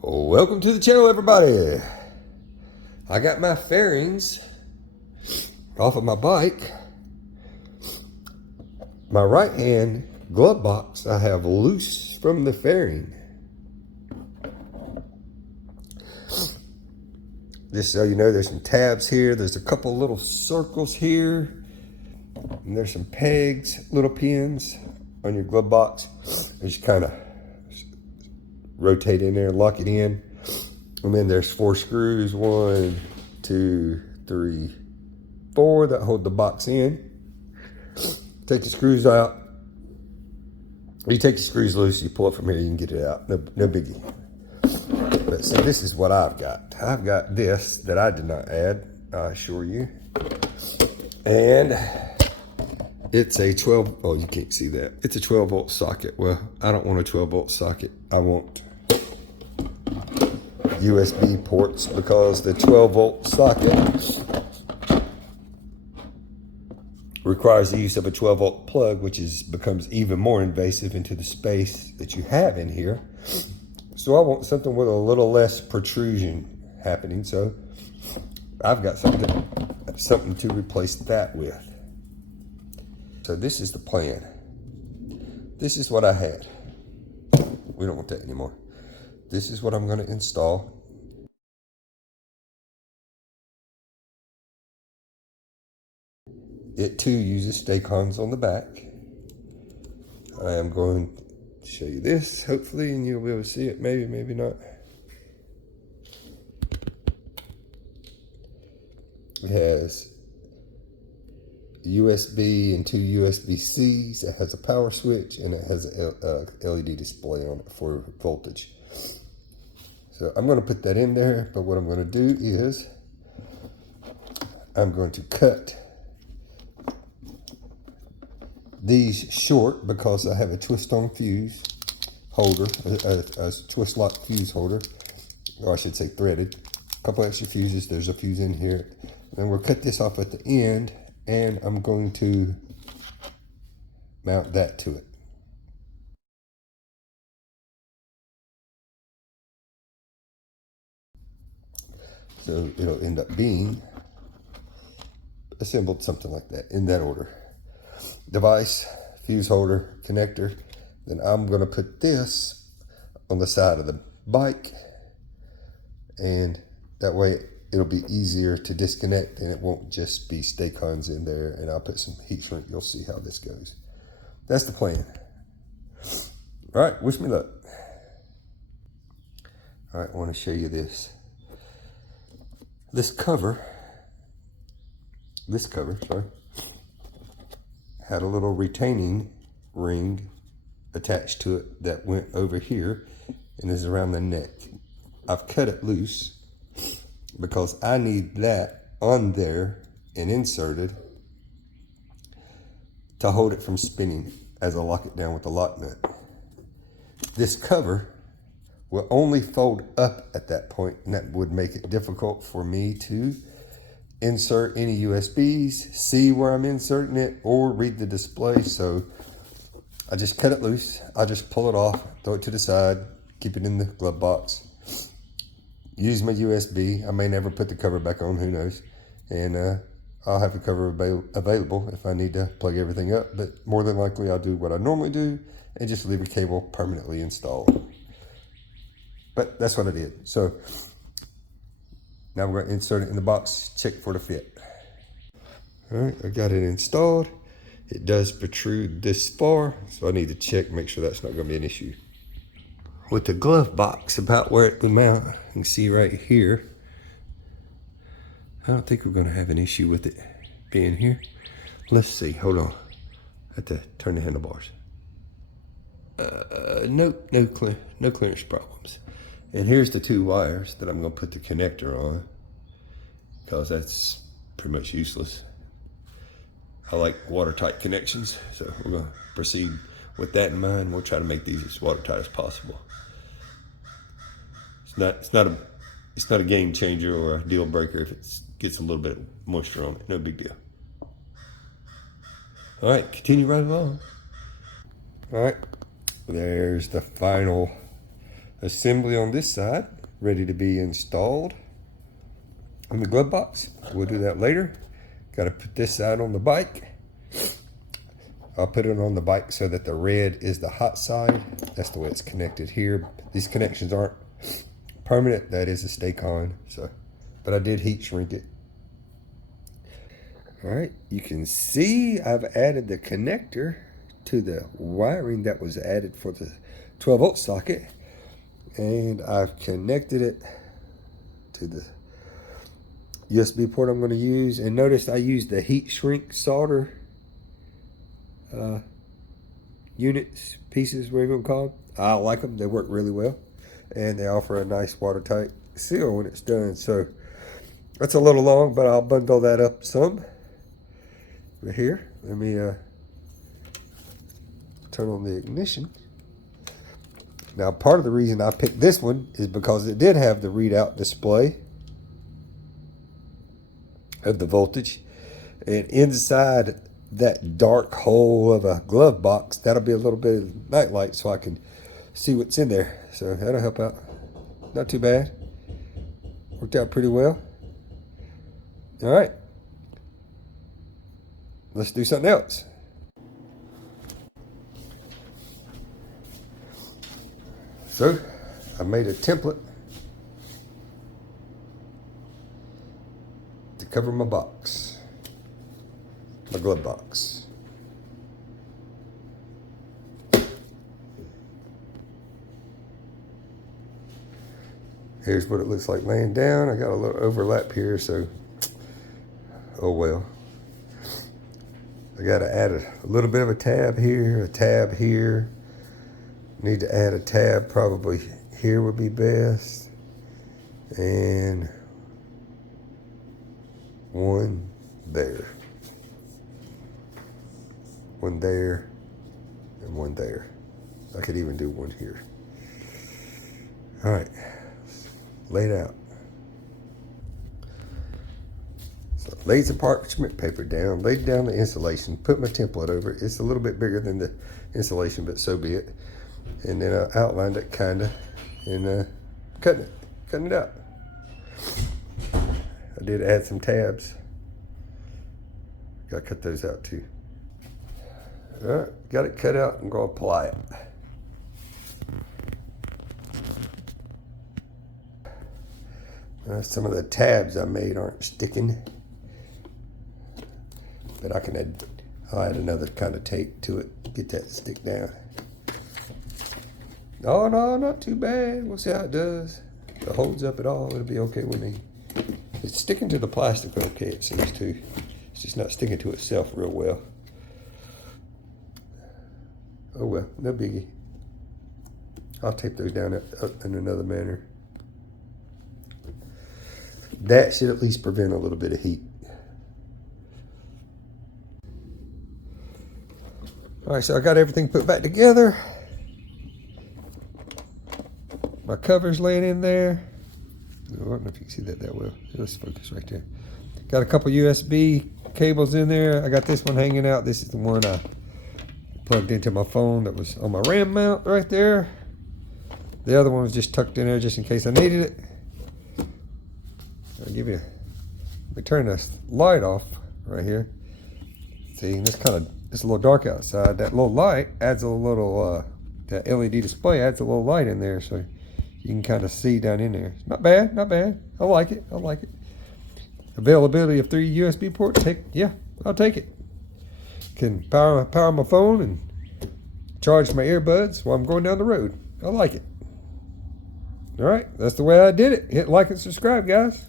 Welcome to the channel, everybody. I got my fairings off of my bike. My right hand glove box I have loose from the fairing. Just so you know, there's some tabs here. There's a couple little circles here. And there's some pegs, little pins on your glove box. You just kind of rotate in there, lock it in. And then there's 4 screws, 1, 2, 3, 4 that hold the box in. Take the screws out. You take the screws loose, you pull it from here, you can get it out. No biggie. But see, this is what I've got. I've got this that I did not add, I assure you. And it's a 12, oh, you can't see that. It's a 12 volt socket. Well, I don't want a 12 volt socket. I want USB ports because the 12 volt socket requires the use of a 12 volt plug, which becomes even more invasive into the space that you have in here. So I want something with a little less protrusion happening. So I've got something to replace that with. So this is the plan. This is what I had. We don't want that anymore. This is what I'm going to install. It too uses stay-cons on the back. I am going to show you this, hopefully, and you'll be able to see it. Maybe, maybe not. It has USB and 2 USB-Cs. It has a power switch, and it has a LED display on it for voltage. So I'm going to put that in there, but what I'm going to do is I'm going to cut these short because I have a twist-on fuse holder, a twist-lock fuse holder, or I should say threaded. A couple extra fuses. There's a fuse in here. And we'll cut this off at the end, and I'm going to mount that to it. So it'll end up being assembled something like that, in that order. Device, fuse holder, connector. Then I'm going to put this on the side of the bike, and that way it'll be easier to disconnect, and it won't just be stay-cons in there. And I'll put some heat shrink. You'll see how this goes. That's the plan. All right, wish me luck. All right, I want to show you this. This cover, sorry, had a little retaining ring attached to it that went over here and is around the neck. I've cut it loose because I need that on there and inserted to hold it from spinning as I lock it down with the lock nut. This cover will only fold up at that point, and that would make it difficult for me to insert any USBs, see where I'm inserting it, or read the display. So I just cut it loose. I just pull it off, throw it to the side, keep it in the glove box, use my USB. I may never put the cover back on, who knows. And I'll have the cover available if I need to plug everything up, but more than likely I'll do what I normally do and just leave a cable permanently installed. But that's what I did. So now we're going to insert it in the box, check for the fit. All right, I got it installed. It does protrude this far, so I need to check, make sure that's not going to be an issue. With the glove box about where it would mount, you can see right here. I don't think we're going to have an issue with it being here. Let's see, hold on. I have to turn the handlebars. Nope, no clearance problems. And here's the 2 wires that I'm going to put the connector on, because that's pretty much useless. I like watertight connections, so we're going to proceed with that in mind. We'll try to make these as watertight as possible. It's not a game changer or a deal breaker if it gets a little bit of moisture on it. No big deal. All right, continue right along. All right, there's the final assembly on this side, ready to be installed in the glove box. We'll do that later. Got to put this side on the bike. I'll put it on the bike so that the red is the hot side. That's the way it's connected here. These connections aren't permanent. That is a stay-on. So, but I did heat shrink it. All right, you can see I've added the connector to the wiring that was added for the 12-volt socket, and I've connected it to the USB port I'm going to use. And notice I used the heat shrink solder units, pieces, whatever you want to call them. I like them. They work really well, and they offer a nice watertight seal when it's done. So that's a little long, but I'll bundle that up some. Right here, let me turn on the ignition. Now, part of the reason I picked this one is because it did have the readout display of the voltage, and inside that dark hole of a glove box, that'll be a little bit of night light so I can see what's in there. So that'll help out. Not too bad. Worked out pretty well. All right. Let's do something else. So I made a template to cover my box, my glove box. Here's what it looks like laying down. I got a little overlap here, so oh well. I got to add a little bit of a tab here. Need to add a tab probably here would be best. And one there. One there and one there. I could even do one here. All right, lay it out. So laid some parchment paper down, laid down the insulation, put my template over it. It's a little bit bigger than the insulation, but so be it. And then I outlined it kinda and cutting it out. I did add some tabs. Gotta cut those out too. All right, got it cut out. I'm gonna apply it. Some of the tabs I made aren't sticking, but I'll add another kind of tape to it, get that to stick down. Oh no, not too bad. We'll see how it does. If it holds up at all, it'll be okay with me. It's sticking to the plastic okay, it seems to. It's just not sticking to itself real well. Oh well, no biggie. I'll tape those down in another manner. That should at least prevent a little bit of heat. All right, so I got everything put back together. My cover's laying in there. I don't know if you can see that well. Let's focus right there. Got a couple USB cables in there. I got this one hanging out. This is the one I plugged into my phone that was on my RAM mount right there. The other one was just tucked in there just in case I needed it. I'll give you, let me turn this light off right here. See, it's a little dark outside. That little light adds a little, that LED display adds a little light in there so you can kind of see down in there. Not bad, not bad. I like it, I like it. Availability of 3 USB ports, I'll take it. Can power my phone and charge my earbuds while I'm going down the road. I like it. All right, that's the way I did it. Hit like and subscribe, guys.